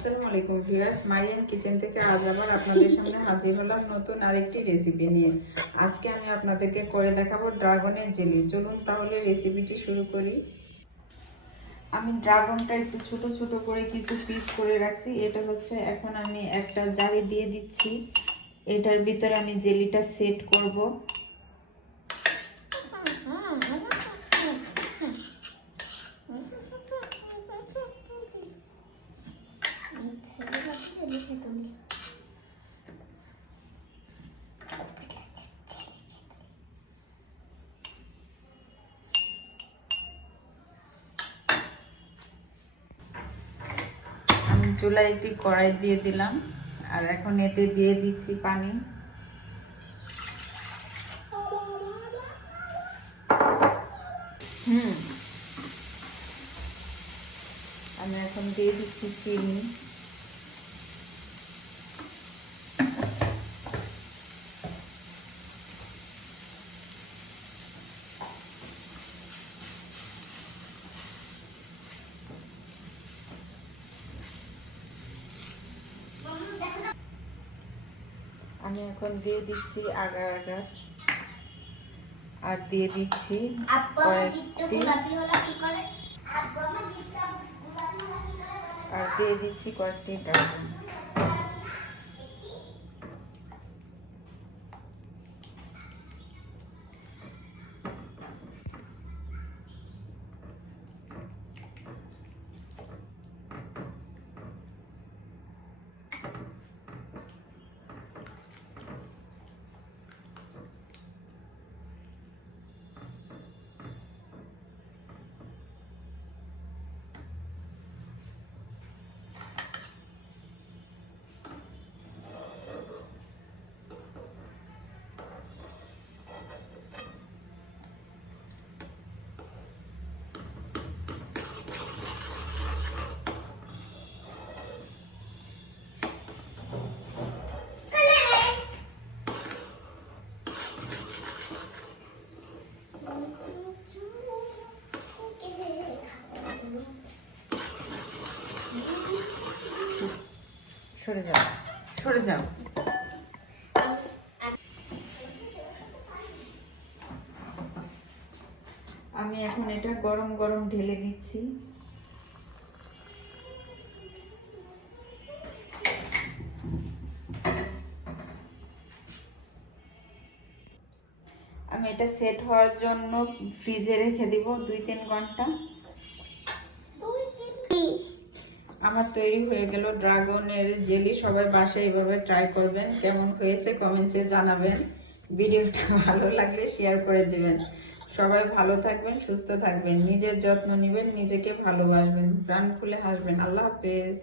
আসসালামু আলাইকুম viewers, Mariam kitchen থেকে আজ আবার আপনাদের সামনে হাজির হলাম নতুন আরেকটি রেসিপি নিয়ে। আজকে আমি আপনাদেরকে করে দেখাবো ড্রাগনের জেলি। চলুন তাহলে রেসিপিটি শুরু করি। আমি ড্রাগনটা একটু ছোট ছোট করে কিছু পিস করে রাখছি। এটা হচ্ছে এখন আমি একটা জারি দিয়ে দিচ্ছি। এটার ভিতরে আমি জেলিটা সেট করব। আমি চুলায় একটি কড়াই দিয়ে দিলাম, আর এখন এতে দিয়ে দিচ্ছি পানি। হুম। আমি এখন দিয়ে দিচ্ছি চিনি। আমি এখন দিয়ে দিচ্ছি আগার আগার। আর দিয়ে দিচ্ছি আর দিয়ে দিচ্ছি কয়েকটি ড্রাগন। সরে যাও সরে যাও। আমি এখন এটা গরম গরম ঢেলে দিচ্ছি। আমি এটা সেট হওয়ার জন্য ফ্রিজে রেখে দিব দুই তিন ঘণ্টা। আমার তৈরি হয়ে গেল ড্রাগনের জেলি, সবাই বাসায় এভাবে ট্রাই করবেন, কেমন হয়েছে কমেন্টসে জানাবেন। ভিডিওটা ভালো লাগলে শেয়ার করে দিবেন। সবাই ভালো থাকবেন, সুস্থ থাকবেন, নিজের যত্ন নেবেন, নিজেকে ভালোবাসবেন, প্রাণ খুলে হাসবেন। আল্লাহ হাফেজ।